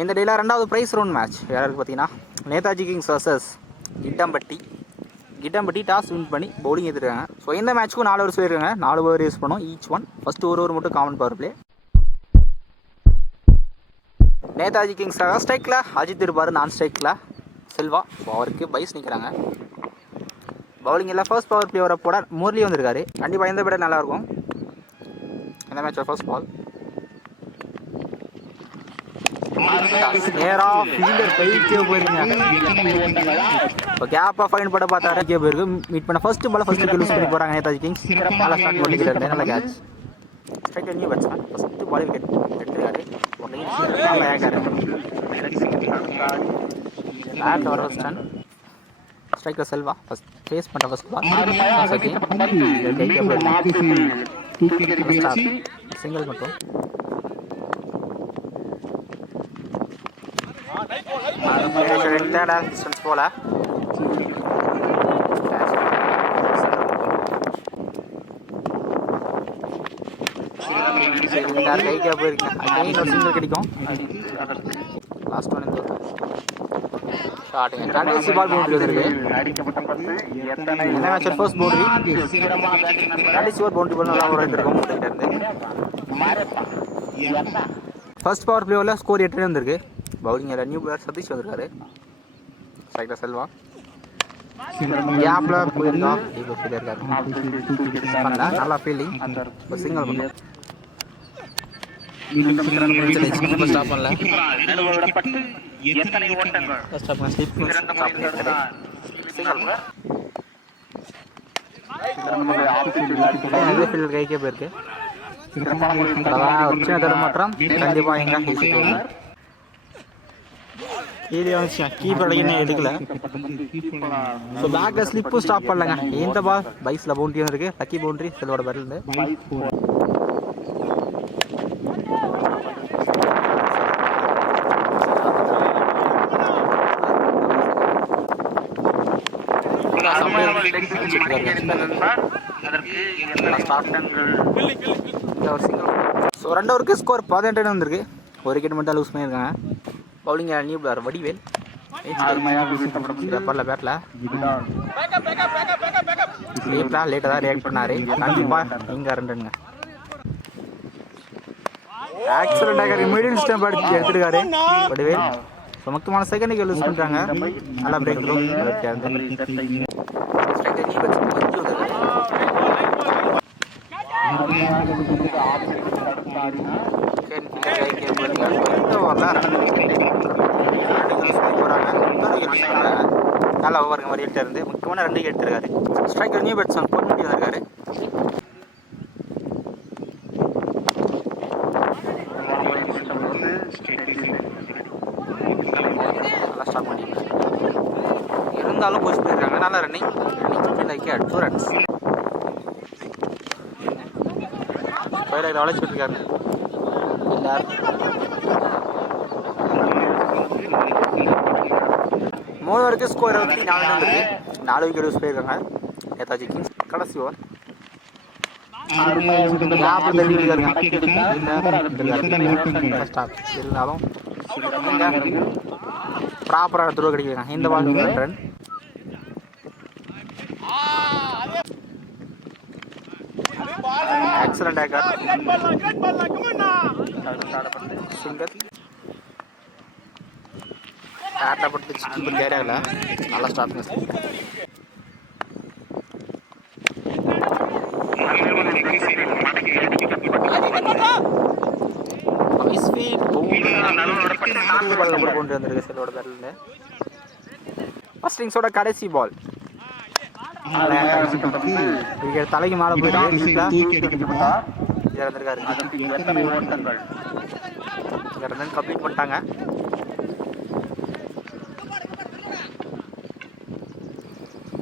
இந்த டேல ரெண்டாவது ப்ரைஸ் ரவுண்ட் மேட்ச் யாருக்கு பார்த்தீங்கன்னா Netaji Kings versus Kittampatti toss win பண்ணி பவுலிங் எடுத்துருக்காங்க. ஸோ இந்த மேட்ச்சுக்கும் 4 ஓவர் சொல்லியிருக்காங்க. 4 ஓவர் யூஸ் பண்ணோம் ஈச் ஒன். ஃபஸ்ட்டு ஒரு ஓவர் மட்டும் காமன் பவர் பிளே. நேதாஜி கிங்ஸாக ஸ்ட்ரைக்கில் அஜித் இருப்பார், நான் ஸ்ட்ரைக்கில் செல்வா. ஸோ அவருக்கு பைஸ் நிற்கிறாங்க. பவுலிங்கில் ஃபர்ஸ்ட் பவர் பிளே வர போட முரளி வந்திருக்காரு. கண்டிப்பாக எந்த பேட் நல்லாயிருக்கும். இந்த மேட்சோட ஃபர்ஸ்ட் பால் நேரா ஃபீல்டர் கைக்கே போயிருங்க. இப்போ கேப்பாக ஃபைன் போட பார்த்தாரு, கே போயிருக்கு. மீட் பண்ண ஃபர்ஸ்ட் பால் ஃபர்ஸ்ட் லூஸ் பண்ணி போகிறாங்க நேதாஜி கிங்ஸ். நல்லா ஸ்டார்ட் பண்ணிக்கிறாரு, நல்ல catch. Strike new batsman first ball wicket எடுத்துருக்காரு. நல்லா ஏக்காரு பேட் வர first run. Striker Selva first face பண்ணுற ஃபர்ஸ்ட் பால் சிங்கிள் மட்டும். போல கைக்கா போயிருக்கேன். சிங்கிள் கிடைக்கும். லாஸ்ட் ஒன் ஸ்டார்டிங் கடைசி பால் பவுண்டரி வந்திருக்கு. என்ன மேட்ச் ஃபர்ஸ்ட் பவுண்டரி கடைசி ஓவர் பவுண்டரி பால் நல்லா ஒரு இருக்கும். ஃபர்ஸ்ட் பவர் பிளேவில் ஸ்கோர் 8 வந்திருக்கு. பவுலிங்கில் நியூ பிளேயர் சதீஷ் வந்திருக்காரு. ஸ்ட்ரைக்கில் செல்வா கேப்ல போயிருக்கான். இப்போ ஃபீல்டர் இருக்காரு, நல்லா ஃபீல்டிங். இப்போ சிங்கிள் பண்ணும். ஸ்டாப் பண்ணல, ஃபீல்டர் கைக்கே போயிருக்கு. சின்ன தடுமாற்றம் கண்டிப்பாக எங்க ஈலியா வந்துச்சு. கீப்பர் என்ன எடுக்கல. ஸோ பேக்கில் ஸ்லிப்பும் ஸ்டாப் பண்ணலங்க. இந்த பால் பைஸில் பவுண்டரி வந்துருக்கு. லக்கி பவுண்டரி செல்வோட பேட்டில். ஸோ 2 ஓவருக்கு ஸ்கோர் 18 வந்திருக்கு. ஒரு விக்கெட் மட்டும் தான் லூஸ் பண்ணியிருக்காங்க. பவுலிங் நியூ பிளேயர் வடிவேல் பரல பேட்டில் லேட்டாக தான் ரியாக்ட் பண்ணார். கண்டிப்பாக இங்கே 2 ஆக்சிடென்ட் ஆகிற மிடில் ஸ்டெம்ப் அடிச்சு எடுத்துருக்காரு வடிவேல். ஸோ முக்கியமான செகண்டுக்கு லூஸ் பண்ணுறாங்க. நல்லா பிரேக் த்ரூ நல்லா ஓவருக்கு மாதிரி இருந்து முக்கியமான 2 விக்கெட் எடுத்திருக்காரு. ஸ்ட்ரைக்கர் நியூ பேட்ஸ்மேன் பொன்முடி வந்திருக்காரு. நல்லா ஸ்டார்ட் பண்ணிருக்காரு. இருந்தாலும் புஷ் பண்ணிருக்காங்க. நல்லா ரன்னிங் 2 ரன்ஸ். வளைச்சு விட்டுருக்காரு. 3 ஓவருக்கு ஸ்கோர் 24 வந்திருக்கு. 4 விக்கெட் யூஸ் பண்ணியிருக்காங்க நேதாஜி கிங்ஸ். கடைசி ஓவர் இருந்தாலும் ப்ராப்பரான துருவ கிடைக்கிறாங்க. இந்த பால் 2 ரன். எக்ஸலண்ட் ஆக்கர் சிங்கர் ஆட்டப்பட்டு கீப்பர் கேரி ஆகல. நல்லா ஸ்டார்ட் பண்ணி கொண்டு வந்திருக்கு செல்லோட பேட்டில். ஃபர்ஸ்ட் இன்னிங்ஸோட கடைசி பால் தலைக்கு மேலே போயிட்டு இறந்துருக்காரு. கம்ப்ளீட் பண்ணிட்டாங்க.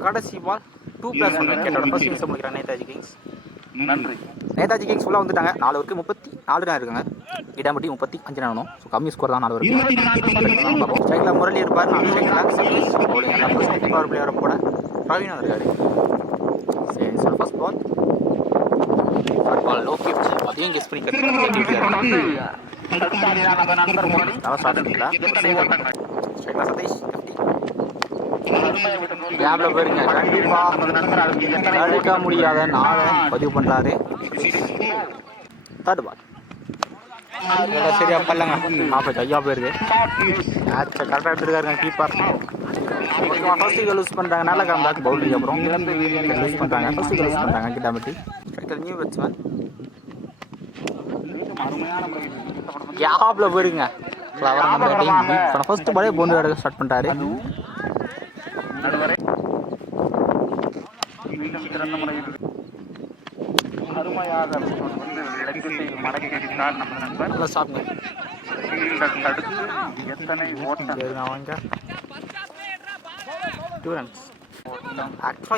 கடைசி பால் 2+1 விக்கெட்டோட ஃபர்ஸ்ட் இன்னிங்ஸ் முடிக்கிறாங்க நேதாஜி கிங்ஸ். நேதாஜி கிங்ஸ் ஃபுல்லாக வந்துட்டாங்க. 4 ஓவருக்கு 34 ரன் இருக்காங்க. கிட்டம்பட்டி 35 ரன். ஸோ கம்மி ஸ்கோர் தான் 4 ஓவருக்கு. ஸ்ட்ரைக்கில் முரளி இருப்பார். 4 ஸ்ட்ரைக்கில் பவர் பிளேயரை போட பிரவீன் வந்திருக்காரு. சரி sir first ball low gift அதையும் கெஸ் பண்ணி கட்டி நல்லா ஸ்டார்ட் பண்ணிக்கல ஸ்ட்ரைக்ல சதீஷ் கேப்ல போயிருங்க கண்டிப்பா தடுக்க முடியாத 4 பதிவு பண்றாரு. தேர்ட் பால் சரியா பண்ணலங்க, மாப்பிள கையா போயிருக்கு. மேட்சை கரெக்டாக எடுத்துருக்காருங்க கீப்பர். ஓகேவா, ஃபர்ஸ்ட் விக்கெட் லூஸ் பண்ணுறாங்க. நல்ல கம்பேக் பவுலிங் அப்புறம் லூஸ் பண்ணுறாங்க. ஃபர்ஸ்ட் விக்கெட் லூஸ் பண்ணுறாங்க கிட்டாம்பட்டி. ஸ்ட்ரைக்கர் நியூ பேட்ஸ்மேன் கேப்ல போயிருங்க. ஃபர்ஸ்ட் பாலே பவுண்டரி ஆட ஸ்டார்ட் பண்ணிட்டாரு.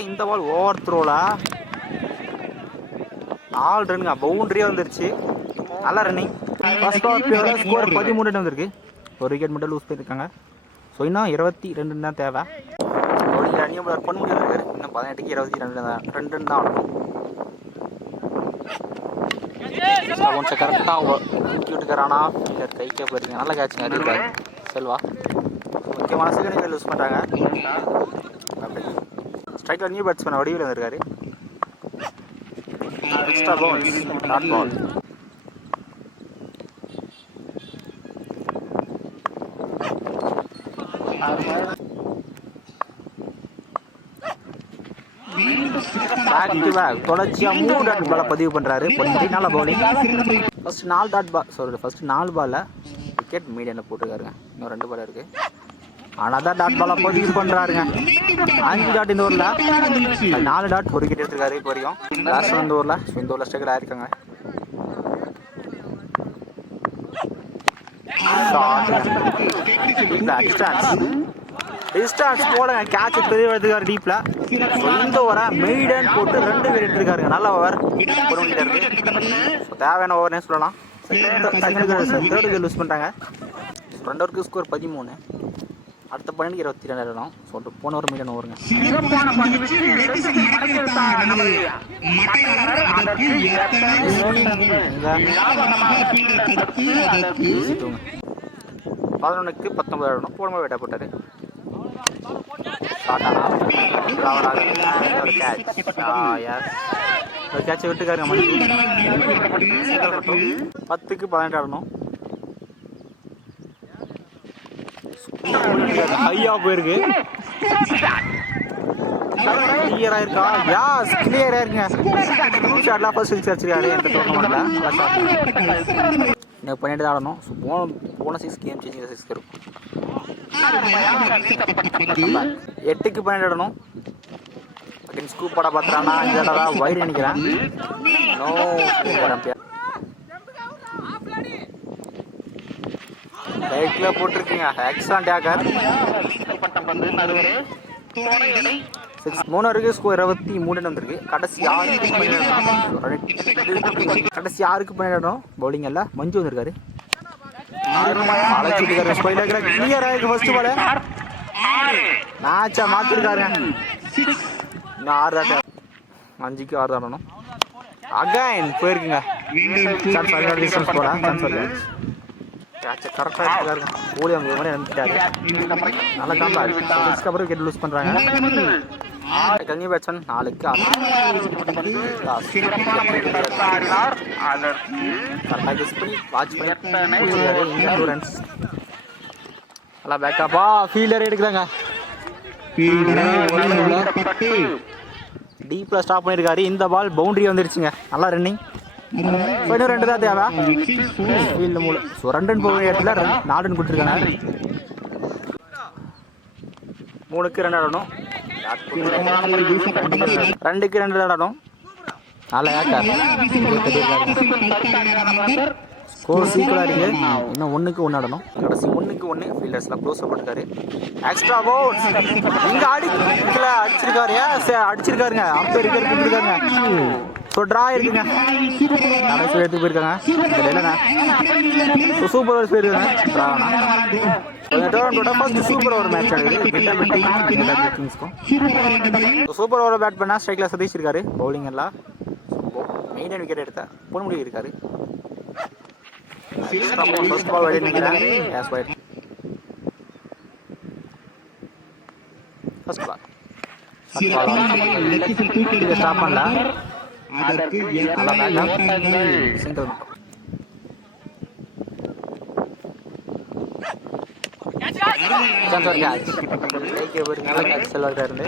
இந்த பால் ஓவர் த்ரோல 4 ரன்னுங்க, பவுண்டரியே வந்துருச்சு. நல்ல running. First over score 13 run வந்திருக்கு. ஒரு விக்கெட் மட்டும் லூஸ் பண்ணியிருக்காங்க. ஸோ இன்னும் 22 தான் தேவை. ரன்னிங் பாலர் பண்ண முடியாது. இன்னும் 18க்கு 22 ரன் தான் ஆடணும். கொஞ்சம் கரெக்டாக தூக்கி விட்டுக்கிறானா இல்லை கைக்கே போயிருங்க. நல்ல கேட்சுங்க இருக்காரு செல்வா. முக்கியமான செகண்ட் லூஸ் பண்ணுறாங்க. ஸ்ட்ரைக்கில் நியூ பேட்ஸ்மேன் வடிவில் வந்திருக்காரு. Extra bounce dot ball. Back to back தொடர்ச்சியாக 3 டாட் பாலை பதிவு பண்ணுறாரு. நல்ல bowling. First 4 dot ball first 4 பாலில் விக்கெட் மீடியனில் போட்டுருக்காருங்க. இன்னும் 2 பால் இருக்குது. ஆனால் தான் டாட் பாலை பதிவு பண்ணுறாருங்க. 5 டாட் இந்த ஓவரில், 4 டாட் ஒரு விக்கெட் எடுத்துருக்காரு இப்போ வரைக்கும். லாஸ்ட் இந்த ஓவரில் ஸ்ட்ரைக்கில் ஆயிருக்காங்க. டிஸ்டான்ஸ் போடுங்க, கேட்ச் பெரிய எடுத்துக்காரு டீப்ல. இந்த ஓவரை மெய்டன் போட்டு 2 விக்கெட் எடுத்துருக்காருங்க. நல்ல ஓவர் தேவையான ஓவர்னே சொல்லலாம். தேர்ட் விக்கெட் லூஸ் பண்ணிட்டாங்க. 2 ஓவருக்கு ஸ்கோர் 13. அடுத்த 12க்கு 22 ரன். ஸோ போன ஓவர் மீடியம் ஓவருங்க. பதினொன்றுக்கு 19 ரன் போன வேட்டை போட்டாரு. கேட்சை விட்டுக்காருங்க. 10க்கு 18 ஆடணும். ஹையா போயிருக்கு. கிளியரா இருக்கா? யாஸ் கிளியரா இருக்குங்க. ஷாட்லாம் ஃபர்ஸ்ட் சிக்ஸ் அடிச்சிருக்காரு இந்த டோர்னமெண்ட்ல. இன்னும் 12 தான் ஆடணும். ஸோ போன 6 கேம் சேஞ்சிங் 6 இருக்கும். 8க்கு 12 ஆடணும். அகைன் ஸ்கூப் பட பார்த்துறானா 5 ஆடா வைட் நினைக்கிறேன். நோ ரம்பியா ரைட்ல போட்டிருக்கீங்க. Excellent taker. 3 வரைக்கும் ஸ்கோர் 23 வந்திருக்கு. கடைசி 6க்கு 12 பவுலிங் எல்லாம் மஞ்சு வந்திருக்காரு. கிளியரா இருக்கு ஃபர்ஸ்ட் பால். மேட்சை மாத்திருக்காரு. இன்னும் 6 தான், 5க்கு 6 தான் ஆடணும். அகைன் போயிருக்குங்க. கரெக்டாக இருக்காருங்க. கோலி அவங்க மாதிரி அனுப்பிட்டாரு. நல்ல காம்பேக். அப்புறம் விக்கெட் லூஸ் பண்ணுறாங்க. கல்வி பேட்ஸ்மேன் 4க்கு 6. கரெக்டாக கெஸ் பண்ணி வாட்ச் பண்ணி 2 ரன்ஸ். நல்லா பேக்கப்பா ஃபீல்டர் எடுக்கிறாங்க. டீப்ல ஸ்டாப் பண்ணியிருக்காரு. இந்த பால் பவுண்டரி வந்துருச்சுங்க. நல்லா ரன்னிங். இன்னும் 2 தான் தேவை. ஃபீல்டு மூலம் 2 ரன் போக இடத்துல 4 ரன் கொடுத்துருக்காங்க. 3க்கு 2 ஆடணும். 2க்கு 2 தான் ஆடணும். நல்ல ஏக்கர். ஸ்கோர் சீக்கிரம் இருக்கு. இன்னும் 1க்கு 1 ஆடணும். கடைசி 1க்கு 1 ஃபீல்டர்ஸ்லாம் க்ளோஸ் போட்டுருக்காரு. எக்ஸ்ட்ரா பவுன்ஸ் இங்க அடிச்சிருக்காரு. அடிச்சிருக்காருங்க. அம்பேர் இருக்காருங்க. ஸோ ட்ரா இருக்குங்க. எடுத்து போயிருக்காங்க. சூப்பர் ஓவர்ஸ் போயிருக்காங்க. Super over match super over bat பண்ணா ஸ்ட்ரைக்ல சதீஷ் இருக்காரு. பவுலிங் எல்லாம் மெயின்டைன் விக்கெட் எடுத்தா பொன்முடி இருக்காரு. ஃபர்ஸ்ட் பால் வைட் நினைக்கிறேன். Yes wide. First ball stop பண்ணல. நல்லா பேக் சிங்கிள் மட்டும். இருந்து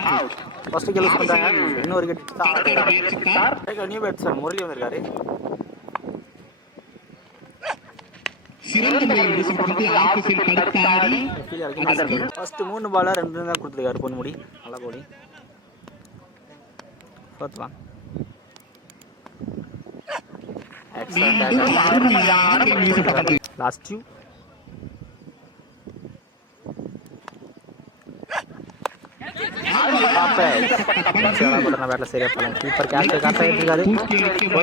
ஃபர்ஸ்ட் யூஸ் பண்றாங்க. இன்னொரு விக்கெட் நியூ பேட்ஸ்மேன் முரளி வந்திருக்காரு. ஃபர்ஸ்ட் 3 பால் 2 தான் கொடுத்துருக்காரு பொன்முடி. நல்லா போடி. ஃபோர்த் ஒன் லாஸ்ட் 2 பேட்ல சரியா போலாம். கீப்பர் கேட்ச் ஆகிட்டு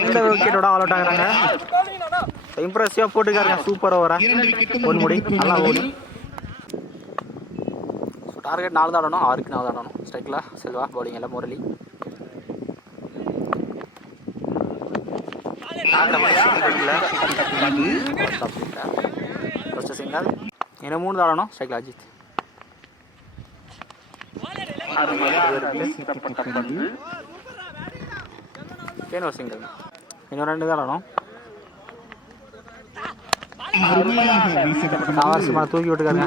இந்த விக்கெட்டோட ஆல் அவுட் ஆகுறாங்க. இம்ப்ரெசிவா போட்டுருக்காருங்க. சூப்பர் ஓவரா பொன்முடி. நல்லா ஓடி. டார்கெட் 4 தான் ஆடணும். 6க்கு 4 தான் ஆடணும். ஸ்ட்ரைக்ல செல்வா, பவுலிங் எல்லாம் முரளி. First single. இன்னும் 3 தான் ஆடணும். ஸ்ட்ரைக்ல அஜித். இன்னொரு சிங்கிள். இன்னும் 2 தான் ஆடணும். காவாசி தூக்கி விட்டுருக்காங்க.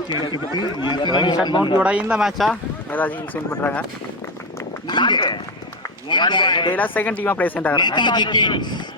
மவுண்டியோட இந்த மேட்சா ஏதாச்சும் வின் பண்றாங்க. செகண்ட் டீமா பிளேஸ்மெண்ட் ஆகிறாங்க.